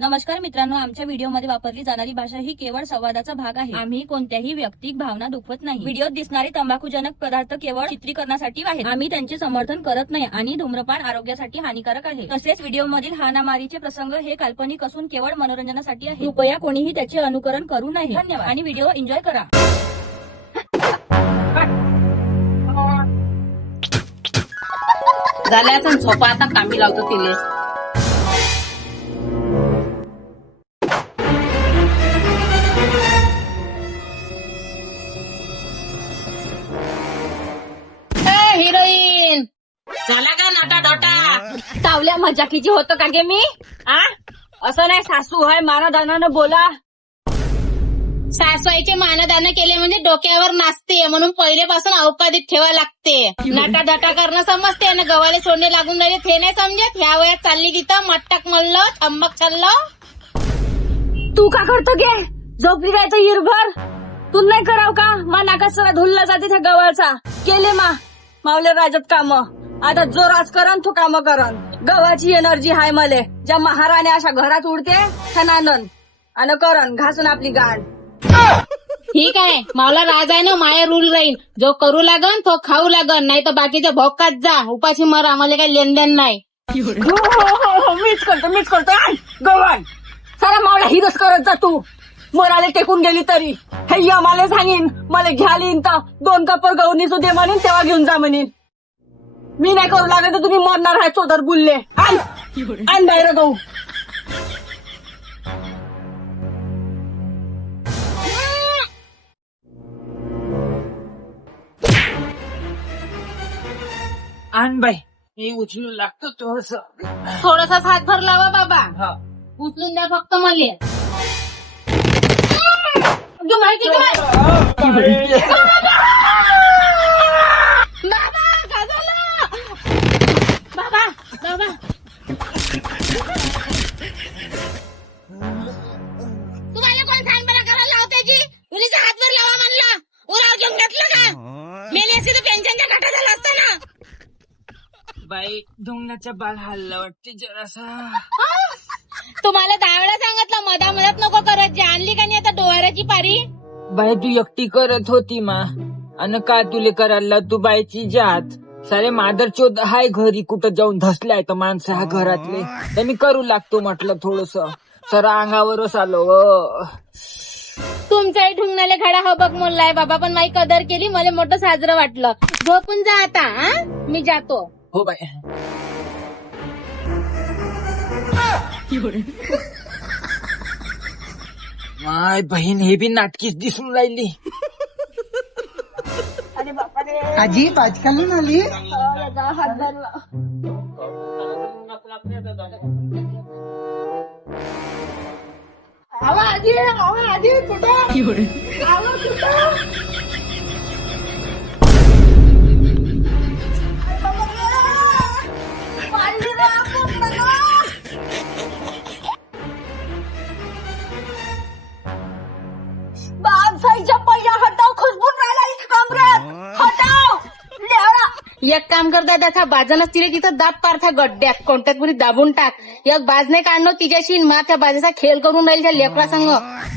नमस्कार मित्रांनो, आमच्या व्हिडिओमध्ये वापरली जाणारी भाषा ही केवळ संवादाचा भाग आहे. आम्ही कोणत्याही व्यक्तिक भावना दुखवत नाही. व्हिडिओत दिसणारे तंबाखूजनक पदार्थ केवळ चित्रीकरणासाठी आहेत. आम्ही त्यांचे समर्थन करत नाही आणि धूम्रपान आरोग्यासाठी हानिकारक आहे. तसेच व्हिडिओमधील हाणामारीचे प्रसंग हे काल्पनिक असून केवळ मनोरंजनासाठी आहे. कृपया कोणीही त्याचे अनुकरण करू नये. धन्यवाद आणि व्हिडिओ एन्जॉय करा. झाल्या असं झोपा, आता कामी लावतो तिले. हिरोईन झाला का नाटा डोटा? तावल्या मजाकीची होतं का गे मी? असं नाही, सासू आहे मानादानानं बोला. सासवाईचे मानदान केले म्हणजे डोक्यावर नाचते, म्हणून पहिलेपासून अवकादीत ठेवा लागते. नाटा दाटा करणं समजते ना, गव्हाले सोडणे लागून राहिले ते नाही समजत. ह्या वयात चालली तिथं मट्टक मल्ल थंबक चाललं. तू का करतो गे? झोपली काय तर हिरभर तू नाही कराव का? मा नाका सगळा धुलला जाते त्या गव्हाचा. केले मावले राजत काम. आता जो राजकारण तो काम करन. गव्हाची एनर्जी हाय मले. ज्या महाराण्या अशा घरात उडते छानानन आणि करण घासून आपली गांड. ठीक आहे, मावला राज आहे ना, माया रूल राहील. जो करू लागन तो खाऊ लागन, नाही तर बाकीच्या भोकात जा. उपाशी मर, आम्हाला काही लेनदेन नाही. हो मीच करतो गव्हाण सारा मावला हिरच करत जा तू. मराले टेकून गेली तरी हे यमाले सांगीन मला घ्यालीन तर 2 कपर गहू निसू दे म्हणीन, तेव्हा घेऊन जा म्हणीन. मी नाही करू लागले तर तुम्ही मरणार आहे चोदर बुलले. आण बाहेर गहू. आण बाई, मी उचलू लागतो थोडासा हातभर लावा बाबा. उचलून द्या फक्त मला. तू माहिती काय? बाबा काय झालं? बाबा तुम्हाला कोण सांगबरा करायला लावते जी? मुलीचा हातभर लावा म्हणलं, उरावर घेऊन घेतलं का? मेली असती तर पेन्शनच्या घाटा झाला असता ना. बाई, ढोंगणाचा बाल हल्ला वाटते जरासा. तुम्हाला 10 वेळा सांगितलं मधात नको करत जे. आणली का नाही आता डोहाऱ्याची पारी? बाई, तू एकटी करत होती मा, अन का तुले करायला तू बाईची जात. सारे मादर चोद हाय घरी, कुठं जाऊन धसलाय तर माणसं हा घरातले. तर मी करू लागतो म्हटलं थोडस. सरा अंगावरच आलो. तुमचाही ढुंगणाले खडा हबक मोडलाय बाबा, पण माझी कदर केली, मला मोठं साजरं वाटलं. झोपून जा आता. मी जातो. हो बाई. माय बहीण हे बी नाटकीच दिसून राहिली. आजी भाजी घालून आली. आजी कुठं? एक काम करता, त्याचा बाजानच तिला तिथं दाब पारथा गड्ड्यात कोणत्यात पुरी दाबून टाक. एक बाज नाही काढणं तिच्याशी. मा त्या बाजाचा खेळ करून राहील त्या लेकरा संग.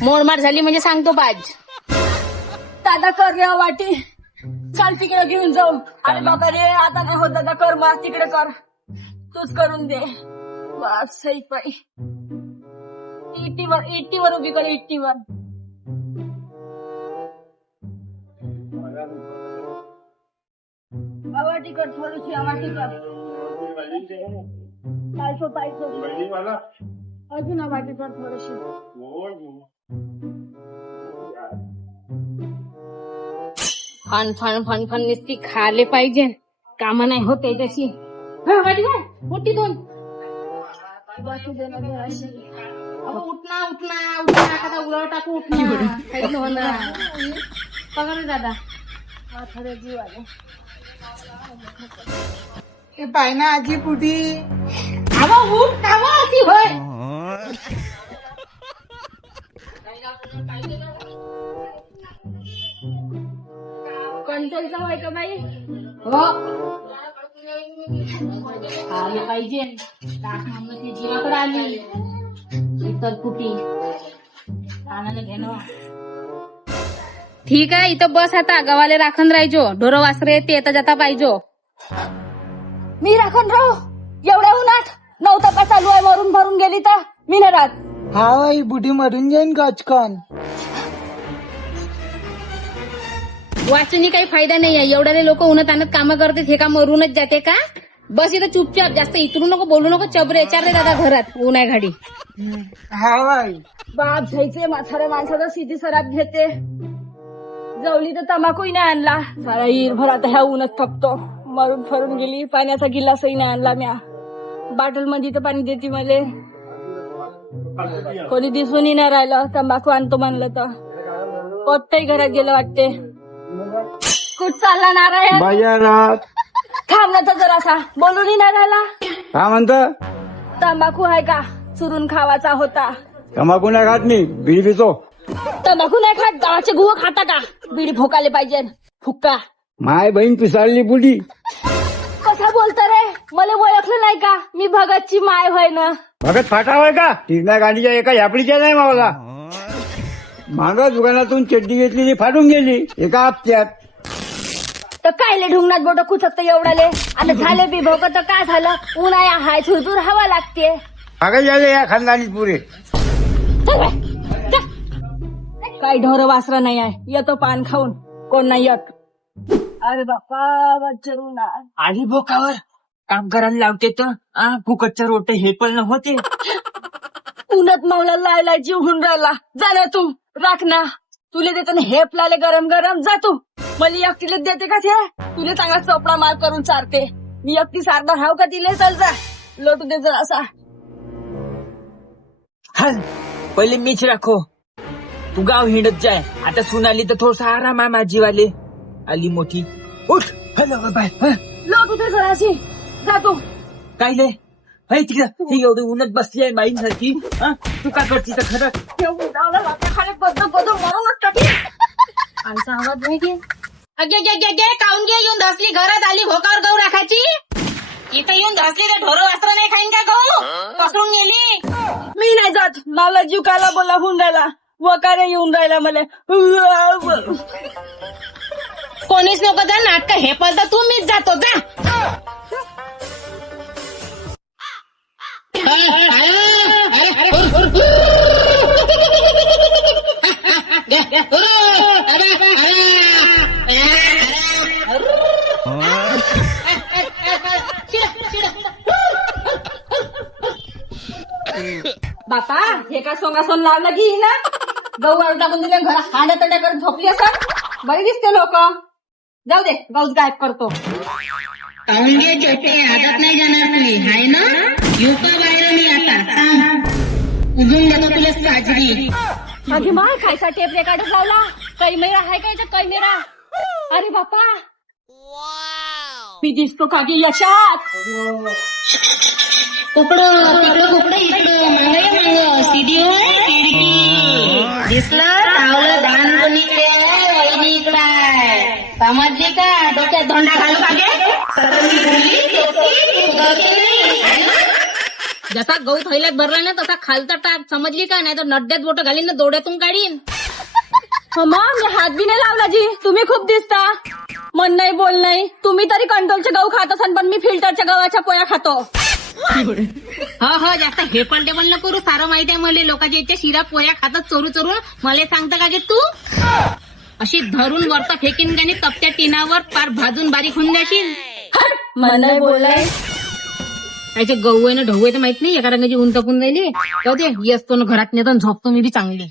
मोडमार झाली म्हणजे सांगतो बाज. दादा कर रे वाटी. चाल तिकडे घेऊन जाऊ. अरे बाबा रे, आता नाही होत दादा, कर मार तिकडे कर. तूच करून दे बस. सही पाई इट्टीवर उभी कर. इट्टीवर आवाटी कर थोडीशी. आवाटी कर. पायचो अजून आवाटी कर थोडीशी. फन फन फन फन नुसती खाले पाहिजे, काम नाही होत त्याच्याशी. मोठी 2 उठना आता उलट टाकू. उठना पगार दादा थोडे जीव आले. हे पाय ना आजी पुढी. अशी होय. कंट्रोलचा होय का बाई? हो. आली पाहिजे. जीवाकडे आली. तरपुटी ठीक आहे इथं बस आता गव्हाले राखण राहायचो ढोर वासरे येते येता जाता पाहिजो. मी राखण राहू एवढ्या उन्हात नवतपा चालू आहे मरून भरून गेली तर मी नाही राहत. हा बाई बुढी मरून जाईन गचकन. वाचनी काही फायदा नाही आहे एवढ्याले लोक उन्हात आणत कामं करते हे का मरूनच जाते का. बस इथं चुपचाप जास्त इतरू नको बोलू नको चबरे चारले दादा घरात ऊन आहे घाडी. हा बाई बाप घ्यायचे म्हाताऱ्या माणसाचा सिधी सराप घेते. जवली तर तंबाखूही नाही आणला सारा हिरभर आता ह्या उन्हात थकतो मरून फरून गेली. पाण्याचा गिलासही नाही आणला म्या. बाटल मध्ये तर पाणी देते मले. कोणी दिसूनही नाही राहिलं तंबाखू आणतो म्हणलं तर. पोतही घरात गेलं वाटते. कुठ चालला नारायण बाजारात थांब ना तर जरासा बोलूनही नाही राहिला. काय म्हणतं? तंबाखू आहे का चुरून खावाचा होता. तंबाखू नाही खात मी बीडी पितो. तंबाखू नाही खात गावाचे गुह खाता का. बीडी फोकाले पाहिजे फुक्का. माय बहीण पिसाळली बुडी. कसा बोलता रे मला ओळखलं नाही का मी भगतची माय होय ना. भगत फाटावाय का तिरण्या गाडीच्या एका यापडीच्या नाही मावला. माग दुकानातून चड्डी घेतलेली फाटून गेली एका हप्त्यात. तर कायले ढुंगणात बोट कुचकत एवढाले आणि झाले बी भोग तर काय झालं. उन्हाळ्या हाय थुरथुर हवा लागते. मागे झाले या खानदानीत पुरे. काही ढोर वासरा नाही आहे येतो पान खाऊन कोण नाही येत. अरे बापा बच्चरूना आली बोकावर काम करायला लावते तर फुकटच्या रोटे हे पण होते. उन्हात मावला लायला जीव होऊन राहिला. जा ना तू राख ना. तुले देते ना हेप लाले गरम गरम. जा तू मला एकटीला देते का ते. तुले चांगला चोपडा मार करून चारते. मी एकटी सारदार हाव का तिले. चल जा लोटू दे जरासा. हल पहिले मीच राखो तू गाव हिंडत जाय. आता सुनाली तर थोडसा आराम आहे माझीवाले. आली मोठी उठ हॅलो बाय. लोटू दे जराशी. जा तू. काय ले हाय तिकडं ही एवढी उन्हात बसली आहे माईन सारखी. तू काय करती तर खरं. खाली बद्दल बद्दल मारूनच टाकी. आमचा आवाज नाही घे अगे काऊन घे येऊन धसली घरात आली भोकावर गहू राखायची. इथं येऊन धसली तर ढोरं वासरं नाही खाईन का गहू पसरून गेली. मी नाही जात. मला जीव काला बोला होऊन राहिला. वकारे येऊन राहिला मला. कोणीच नको जा नाटक हे पडतं तू मीच जातो जा. बापा हे का सोंगासोन लावलं की ना. गहू वाळू टाकून दिले घरात हांड्या तंड्या करत झोपली असं. बरी दिसते लोक. जाऊ दे गहूच गायब करतो. काऊन घे छोटे आदत नाही जाणार तुम्ही हाय ना. येऊ का बाहेर मी आता उजून देतो तुला साजरी. आधी माय खायचा टेप रेकॉर्डच लावला. कैमेरा आहे का याच्यात कैमेरा. अरे बापा मी दिसतो का की यशात. कुकडं इकडं मांग सीडी होय खिडकी दिसलं धावलं धान कोणीकडे वहिनी इकडं समजली का. डोक्यात धोंडा घालू जसा गहू थैल्यात भरला ना तसा खालचा टाक समजली का. नाही तर नड्ड्यात बोट घालीन ना दोड्यातून काढीन. मी हात बी नाही लावला जी. तुम्ही खूप दिसता. मन नाही बोल नाही. तुम्ही तरी कंट्रोलचे गहू खात असाल पण मी फिल्टरच्या गव्हाच्या पोळ्या खातो. हो जास्त हे पण टेबल न करू. सारं माहिती आहे मला. लोकांच्या इथे शिरा पोळ्या खातात चोरू चोरून. मला सांगता का गे तू. अशी धरून वरता फेकीन गाणी तपत्या टिनावर पार भाजून बारीक होऊन द्याशील. मन नाही बोललाय. त्याचे गहू आहे ना ढवू आहे तर माहित नाही. एका रंगाची ऊन तपून राहिली. जाऊ दे असतो ना घरात नेतो झोपतो मी बी चांगली.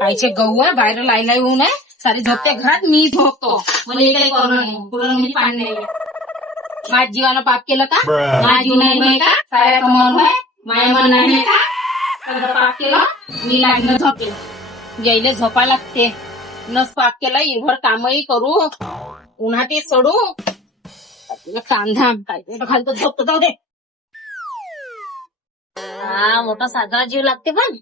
कायचे गहू आहे बाहेर लायला ऊन आहे. सारी झोपते घरात मी झोपतो. मला हे काही करणं नाही. पुरण मी पाणी नाही. माझ्या जीवानं पाप केलं का. माझा जीव नाही माहिती का. साऱ्याचं मन आहे माझ्या मन नाही का. सगळं पाप केलं मी लागलं झोपेल. यायला झोपा लागते. नस पाप केला इभर कामही करू उन्हात सोडू. कांदा काय खालतो झोपतो. जाऊ दे. हा मोठा साजरा जीव लागते पण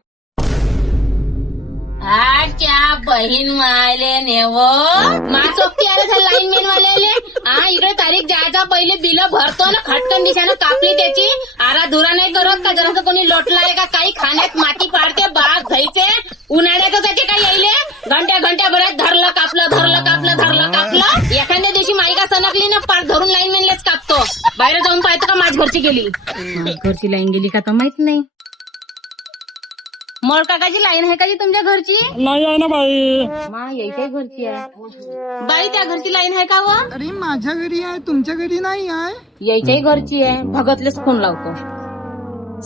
आजच्या बहीण मायले नेव मा सोबती आले तर लाईनमॅन वाले हा इकडे तारीख द्यायचा पहिले बिल भरतो ना खटकन दिशानं कापली त्याची आरा धुरा नाही करत का जरासं कोणी लोटलाय का काही खाण्यात माती पाडते बाग घ्यायचे उन्हाळ्याचं त्याचे काही येईल घंट्या भरात धरलं कापलं एखाद्या दिवशी मालिका सनकली ना पार धरून लाईनमॅनलाच कापतो बाहेर जाऊन पाहतो का माझ घरची गेली घरची लाईन गेली का तर माहित नाही मोळ काकाची लाईन आहे का जी तुमच्या घरची नाही आहे ना बाई. मा यायच्याही घरची आहे बाई त्या घरची लाईन आहे का व अरे माझ्या घरी आहे तुमच्या घरी नाही आहे. यायच्याही घरची आहे भगतलेच फोन लावतो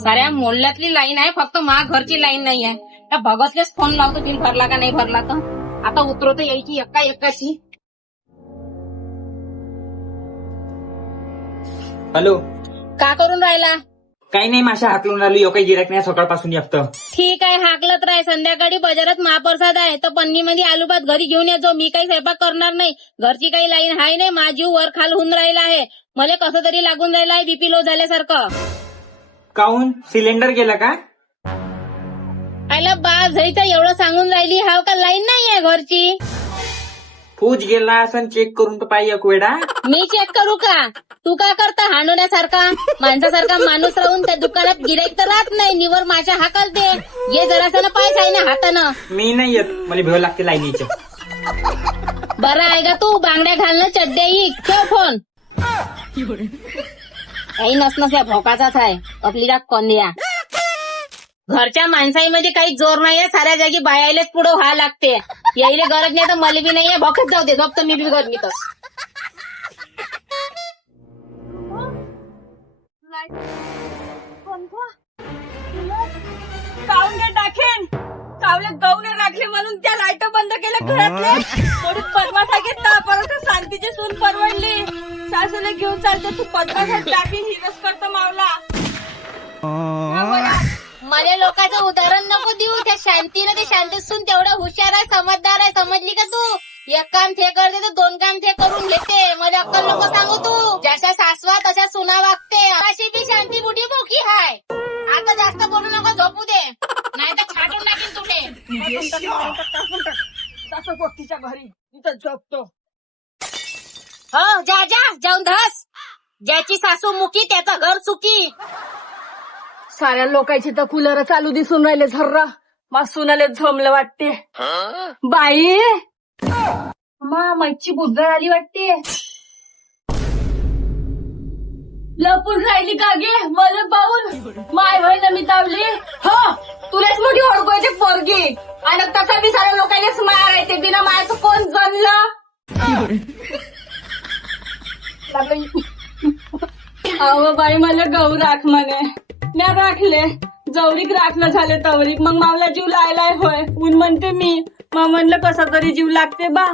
साऱ्या मोहल्ल्यातली लाईन आहे फक्त मा घरची लाईन नाही आहे त्या भगतलेच फोन लावतो बिल भरला का नाही भरला तर आता उतरवतो यायची एकाची हॅलो, का करून राहिला काही नाही, माशा हाकलून आलो. काही गिराक नाही सकाळपासून एकतं. ठीक आहे हाकलत राह संध्याकाळी बाजारात महाप्रसाद आहे तर पन्नीमध्ये आलूभात घरी घेऊन येतो मी काही स्वयंपाक करणार नाही घरची काही लाईन आहे नाही माझी वर खाल होऊन राहिला आहे मला कसं तरी लागून राहिला आहे बीपी लो झाल्यासारखं काहून सिलेंडर गेला का? आयला बा झईचं एवढं सांगून राहिली हाव का लाईन नाही आहे घरची फूज गेला असं चेक करून तर पाहिजे एक वेळा. मी चेक करू का तू काय करता हाणवण्यासारखा माणसासारखा माणूस राहून त्या दुकानात गिराईक तर राहत नाही निवर माझ्या हाकलते ये जरासं पाय आहे ना हातानं मी नाही येत, मला भेव लागते लाईनीचे. बरं आहे का तू बांगड्या घालणं चड्ड्या ठेव फोन काही नसनस या भोकाचाच आहे आपलीला कोंद्या घरच्या माणसाईमध्ये काही जोर नाहीये साऱ्या जागी बायालेच पुढे व्हायला लागते यायला गरज नाही तर मला बी नाहीये भोकत जाऊ दे झोपत मी बी गरमीतच काऊंगे टाकेन कावले गौने राखले म्हणून त्या लाईट बंद केल्या घरातले थोडी पद्मासारखी परत शांतीची सून परवडली सासूला घेऊन चालते तू पद्मासाठी टाकीन हिरस करतो मावला मला लोकांचं उदाहरण नको देऊ त्या शांतीनं ते शांतीसून तेवढं हुशार आहे समजदार आहे समजली का तू एक काम ते करते तर दोन काम ते करून घेते मला अक्कल नको सांगू तू जशा सासवा तशा सुना वागते अशी बी शांती बुढी बोकी हाय आता जास्त बोलू नको झोपू दे नाही तर छाटून टाकीन तुले तसं पोटीच्या घरी तिथं झोपतो हो जा जाऊन धस ज्याची सासू मुकी त्याचं घर सुखी साऱ्या लोकांची तर कूलर चालू दिसून राहिले झर्रा मासूनाले झोमलं वाटते बाई मच्छी बुद्धर आली वाटते लपून राहिली का गे मला पाहून माय बहीण मी तावली हो तुलाच मोठी ओळखोयचे पोरगी आणि तसा मी साऱ्या लोकांनाच माया राहते बिना मायाचं कोण जणलं अहो बाई मला गहू राख म्हणे म्या राखले जवळीक राखलं झाले तवरीक मग मावला जीव लायलाय होय ऊन म्हणते मी मग म्हणलं कसा तरी जीव लागते बा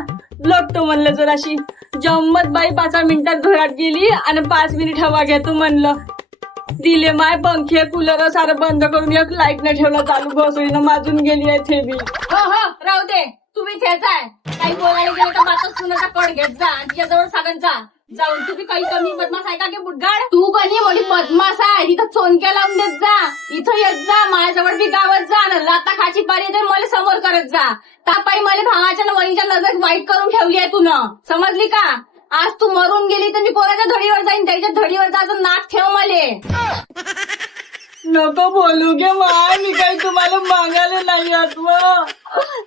लोटतो म्हणलं जराशी जम्मत बाई 5 मिनिटात घरात गेली आणि 5 मिनिट हवा घेतो म्हणलं दिले माय पंखे कूलर सारं बंद करून एक लाईट न ठेवला चालू घोसळीनं माजून गेली आहे ते बी हो राहू दे तुम्ही तेच आहे काही बोलायला गेलं तर मात्र सुनाचा कड घेत जा आणि तिच्याजवळ सगळ्यांचा जाऊन तुम्ही काही कमी बदमाश आहे का की बुडगाड तू कधी मोठी बदमाश आहे तिथं चोनक्या लावून देत जा इथं येत जा माझ्याजवळ बी गावात जा ना लाता खाची पारी येते मला समोर करत जा तापाई मला भावाच्या ना वणीच्या नजर वाईट करून ठेवली आहे तू न समजली का आज तू मरून गेली तर मी कोणाच्या धडीवर जाईन त्याच्या धडीवर जायचं नाक ठेव मले नको बोलू गे माय मी काही तुम्हाला मागायला नाही आठवं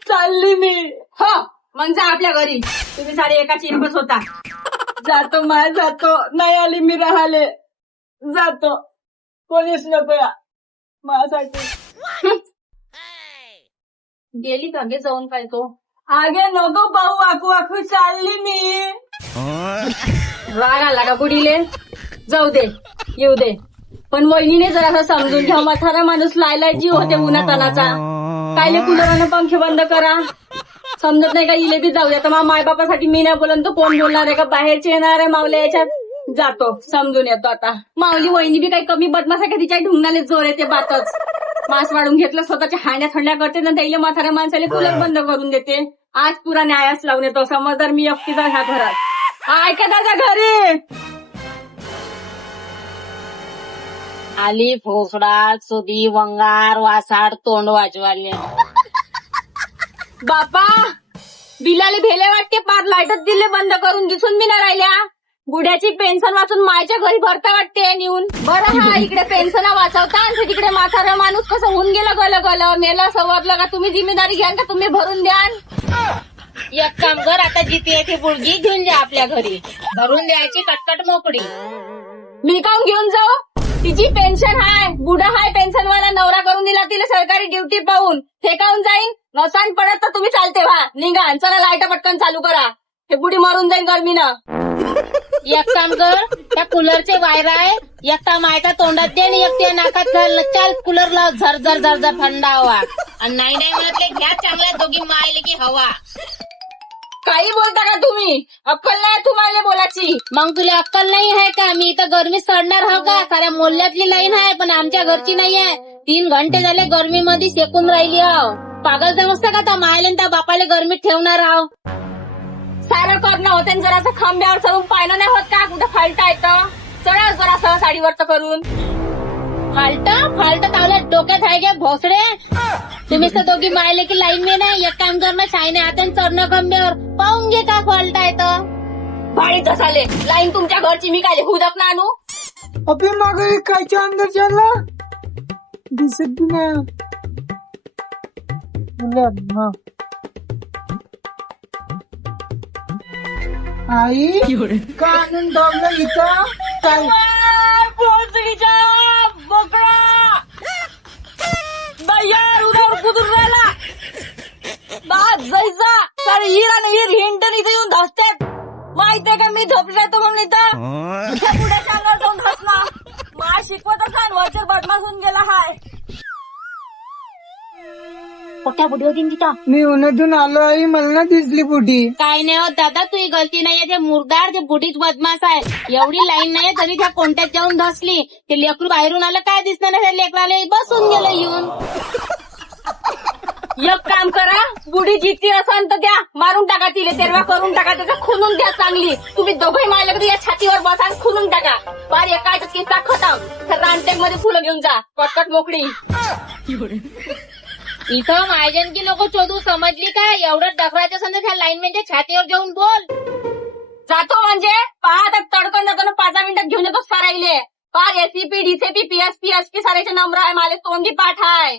चालली मी हो मग जा आपल्या घरी तुम्ही सारे एका चिरबस होता जातो माय जातो नाही आली मी राहिले जातो कोणीच नको या माझ्यासाठी गेली का गे जाऊन काय तो आगे नको भाऊ वाकू वाकू चालली मी राग आला का बुडीले जाऊ दे येऊ दे पण वहिनीने जरा समजून घ्या म्हातारा माणूस लायला जीव होते उन्हातानाचा कायले कुलरानं पंखे बंद करा समजत नाही का इले बी जाऊया तर मग मायबापासाठी मी नाही बोलन तर कोण बोलणार आहे का बाहेरचे येणार आहे मावल्या याच्यात जातो समजून येतो आता माऊली वहिनी बी काही कमी बदमाश आहे का तिच्या ढुंगणाने जोर येते बातच मांस वाढून घेतलं स्वतःच्या हांड्या थंड्या करते ना त्याला म्हाताऱ्या माणसाला कूलर बंद करून देते आज पुरा न्यायास लावून येतो समजदार मी एकटीचा ह्या घरात ऐका दादा घरी आली फोसडा सुदी वंगार वासाड तोंड वाजवाले बापा बिलाले भेले वाटते, पार लाईटच दिले बंद करून, दिसून बी नाही राहिल्या. बुड्याची पेन्शन वाचून मायच्या घरी भरता वाटते नेऊन. बरं हा इकडे पेन्शन वाचवता आणि तिकडे म्हातारा माणूस कसं होऊन गेलं गल गल मेलं सवरलं का? तुम्ही जिम्मेदारी घ्याल का तुम्ही भरून द्याल? एक काम कर, आता जिथे ती मुलगी घेऊन जा आपल्या घरी, भरून द्यायची कटकट मोकळी. मी काऊन घेऊन जाऊ? तिची पेन्शन हाय, बुडा हाय पेन्शनवाला, नवरा करून दिला तिला सरकारी ड्युटी पाहून. हे काऊन जाईन? नसान पडत तर तुम्ही चालते व्हा, निघा चला लाईट पटकन चालू करा. हे बुडी मरून जाईन गर्मीनं. एक काम कर, त्या कूलरचे वायर आहे, एकटा मायका तोंडात दे आणि एकट्या नाकात घाल. चाल कूलर लाव, झरझर झरझर थंड हवा. आणि नाही म्हटले घ्या चांगल्या दोघी मायले की हवा. काही बोलता का तुम्ही? अक्कल नाही तुम्हाला बोलायची? मग तुला अक्कल नाही आहे का? मी इथं गरमीत सडणार हो का? साऱ्या मोहल्ल्यातली लाईन आहे पण आमच्या घरची नाही आहे. 3 घंटे झाले गर्मीमध्ये शेकून राहिली आहो. पागल समजता का? त्या मायले त्या बापाले गरमीत ठेवणार आहो. सारं करणं होते, जरासं खांब्यावर चढून पाहिलं नाही होत का? कुठं फालता येतं? चढा जरासं साडीवरच करून. फालट तावल्या डोक्यात आहे का भोसडे? तुम्हीच तर दोघी मायले की लाईन में नाही. एक काम करणं, शाईने हाताने चढणं खांब्यावर, पाहून घे का फालट आहे तर. भाडी तसाले लाईन तुमच्या घरची, मी काय हुदप ना आणू? अबे मागे कायच्या अंदर चालला दिसत बी नाही. हा. आई का आनंद दाबला इथं काय? बोकडा बायार उदावर कुदून राहिला. दात जायचा सारे हिर आणि हिर हिंटन इथे येऊन धसतात. माहितीये का मी झोपले तो म्हणून इथं पुढ्याच्या अंगावर जाऊन धसना. मा शिकवत असा वरच्या बदमाश होऊन गेला हाय. मोठ्या बुडी होती तिथं. मी उन्हातून आलो आई, मला ना दिसली बुटी. काय नाही होत दादा, तुझी गलती नाहीये. ते मुर्दार ते बुडीच बदमाश आहे. एवढी लाईन नाही तरी त्या कोणत्यात जाऊन धसली. ते लेकरू बाहेरून आलं, काय दिसणार नाही. त्या लेकराला बसून गेलं येऊन. एक काम करा, बुडी जिती असन तर द्या, मारून टाका तिले, तेरवा करून टाका, त्याचा खुनून द्या चांगली. तुम्ही दोघंही मारले तर या छातीवर बसा आणि खुनून टाका. बार एकाच किस्सा खतम. तर रानटेक मध्ये फुलं घेऊन जा, कटकट मोकळी. इथं मायजन की नको चोदू, समजली का? एवढं डकराच्या संद त्या लाईन म्हणजे छातीवर जाऊन बोल. जातो म्हणजे पहा, आता तडकन जातो ना 5 मिनिटात घेऊन येतो सरायले. पार एसीपी डीसीपी पीएसपी एसपी सारायचे नंबर आहे, मला तोंडी पाठ आहे.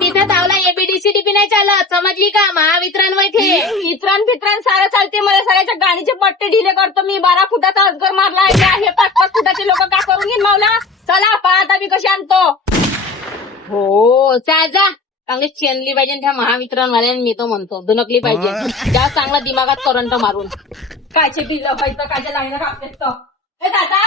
तिथं तावला एबीडीसीडीपी नाही चालत, समजली का? महावितरण माहिती इतरान फितरान सारं चालते. मला सरायच्या गाडीचे पट्टे ढिले करतो मी. 12 फुटाचा अजगर मारला आहे. हे 5-5 फुटाचे लोक का करून घेईन मावला? चला पहा आता मी कशी आणतो. हो जा जा, चांगली चेनली पाहिजे त्या महावितरण वाल्याने. मी तो म्हणतो दुनकली पाहिजे. त्या चांगला दिमागात करंट मारून. कायचे बिल व्हायचं, कायच्या लाईन कापतेस. हे दादा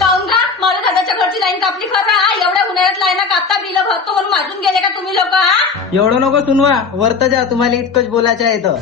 काऊन का मला दादाच्या घरची लाईन कापली खरं? एवढ्या उन्हाळ्यात लाईन कापता, बिल भरतो म्हणून वाजून गेले का तुम्ही लोक? एवढं नको सुनवा, वरत जा, तुम्हाला इतकंच बोलायचं आहे तर.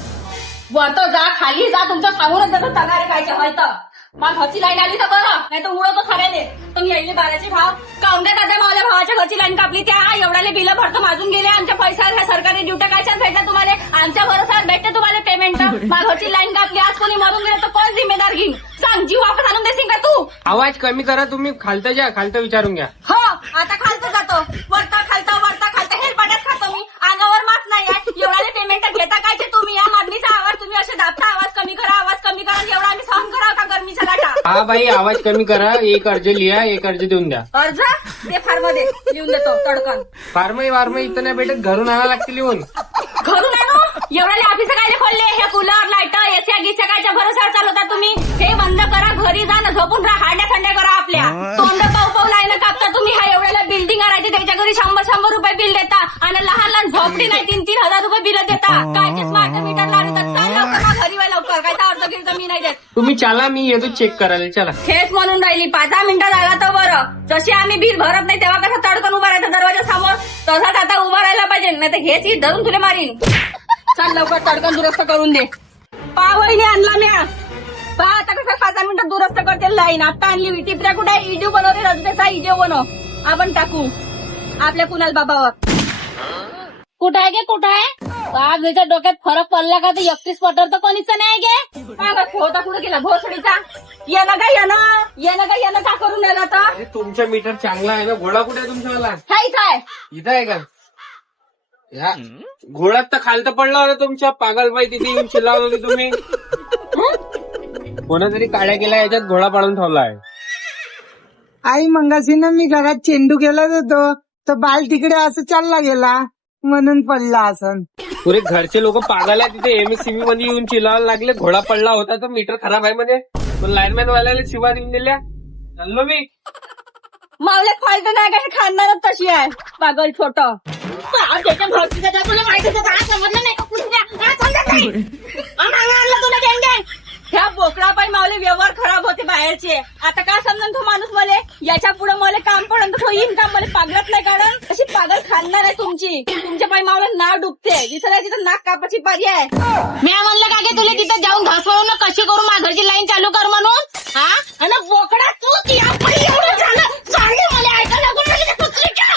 वरतो जा, खाली जा, तुमचं सांगूनच जातो तगारे कायचे व्हायचं. मग घरची लाईन आली तर बरं, नाही तर उडवतो खऱ्याने. तुम्ही यायले 12चे भाव काऊन द्या दादा? माझ्या भावाच्या घरची लाईन कापली, त्या एवढ्याले बिल भरतो माजून गेले. आमच्या पैशावर ह्या सरकारी ड्युट्या कायच्या भेटल्या तुम्हाला? आमच्या भरोसावर भेटते तुम्हाला पेमेंट. मग घरची लाईन कापली, आज कोणी मरून गेलं तर कोण जिम्मेदार घेईन? सांग, जीव वापस आणून देशील का तू? आवाज कमी करा तुम्ही, खालतं जा, खालतं विचारून घ्या. हो आता खालतं जातो, वरता खालतं हेल पाड्यात खातो मी. अंगावर मात नाही आहे. एवढ्याले पेमेंट घेता कायचे तुम्ही? या मागणीचा आवाज तुम्ही असे दाबता, आवाज कमी करा, एवढा आम्ही सहन करावं का गरमीचा लाटा? हा बाई आवाज कमी करा. एक अर्ज लिहा, एक अर्ज देऊन द्या. अर्ज ते फार्मध्ये लिहून देतो तडकन. फार्म इथं नाही भेटत, घरून आणावं लागते लिहून. घरून आणू? एवढ्याले ऑफिस काय खोलले? हे कूलर लाईट एसी गिस्या कायच्या भरोसावर चालवता तुम्ही? हे बंद करा, घरी जा ना, झोपून राहा, हांड्या थंड्या करा आपल्या. तोंड पाऊ लाईन कापता तुम्ही. हा एवढ्याला बिल्डिंग राहते, त्याच्या घरी 100 रुपये बिल देता आणि लहान झोपडी नाही 3-3 हजार रुपये बिल देता. कायचे स्मार्ट मीटर लावतात? चाल लवकर ना घरी, लवकर कायचा अर्ज गिर्ज मी नाही देत. तुम्ही चला, मी येतो चेक करायला. चला. हेच म्हणून राहिली, 5 मिनिटं झाला तर बरं. जशी आम्ही बिल भरत नाही तेव्हा कसं तडकन उभा राहायचं दरवाजा समोर, तसाच आता उभा राहायला पाहिजे. नाही तर हेच धरून तुला मारीन. चाल लवकर तडकन दुरुस्त करून दे. पावईने आणला म्या. पहा आता कसं 5 मिनिटात दुरुस्त करते लाईन. आता आणली टिपऱ्या कुठे? इडिओ बनवते, रजनीचा इडिओ बनव. आपण टाकू आपल्या कुणाल बाबावर. कुठं आहे गे, कुठं आहे? आज त्याच्या डोक्यात फरक पडला का? तर 31 पटर तर कोणीच नाही गे. होता कुठे गेला भोसडीचा? येणं का करून नेला तर? अरे तुमचा मीटर चांगला आहे ना, घोडा कुठे आहे तुमच्यावाला? हाय काय इथं आहे का? या घोड्यात तर खालतं पडला होता तुमच्या पागलबाई, तिथे येऊन चिल्लावत होती तुम्ही. कोणातरी काड्या केल्या याच्यात घोडा पाडून ठेवलाय. आई मंगाशी ना मी घरात चेंडू खेळत होतो तर बाल तिकडे असं चालला गेला म्हणून पडला असं. पुरे घरचे लोक पागल आहे, तिथे एमएससीबी मध्ये येऊन चिल्लावायला लागले. घोडा पडला होता तर मीटर खराब आहे मध्ये. पण लाईनमॅन वाल्याला शिवा देऊन दिल्या. चाललो मी. मावल्यात फालत नाही का, हे खानदारच तशी आहे पागल छोट. त्याच्या भक्तीचा जर तुला माहिती होतं तर आज समजलं नाही का कुठल्या? आज समजत नाही. आणलं तुला गँग. ह्या बोकडा पाय मावले व्यवहार खराब होते बाहेरचे. आता काय समजून तो माणूस मले याच्या पुढे मला काम पडून तो येईन का, मला पागलात नाही काढून. अशी पागल खानदार आहे तुमची. तुमच्या पाय मावला नाव डुबते, दिसायची तर नाक कापाची पारी आहे. मी म्हणलं का गे तुला तिथं जाऊन घासवून कशी करू माझ्याची लाईन चालू कर म्हणून. हा आणि बोकडा तू एवढं झालं चांगले मला ऐकायला लागून राहिले त्या कुत्रीच्या.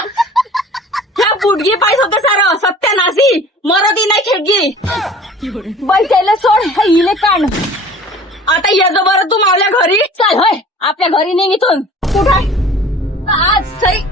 ह्या बुडगी पाय होते सारं सत्यानाशी. मरदी नाही खेडगी. बाई त्याला सोड, हे इले काढ. आता येतो बरं तू मावल्या घरी. चाल होय आपल्या घरी नाही इथून. कुठं आज सई